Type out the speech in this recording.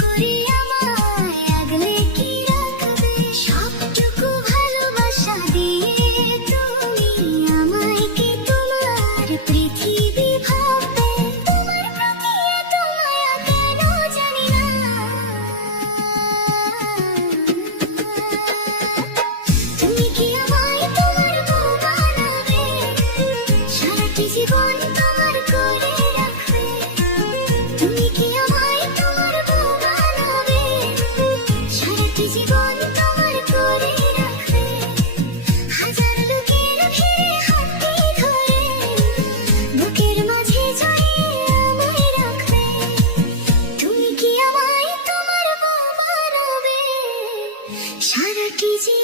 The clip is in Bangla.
করে আমায় আগলে কি রাখবে, সবটুকু ভালোবাসা দিয়ে তুমি আমায় কি তোমার পৃথিবী ভাববে। তোমার প্রতি এত মায়া কেন জানি না, তুমি কি আমায় তোমার বউ বানাবে, সারাটি জীবন তোমার করে রাখবে। তুমি কি আমায় তোমার বউ বানাবে, সারাটি জীবন তোমার করে রাখবে। হাজার লোকের ভিড়ে হাতটি ধরে বুকের মাঝে জড়িয়ে আমায় রাখবে। তুমি কি আমায় তোমার বউ বানাবে, সারাটি জীবন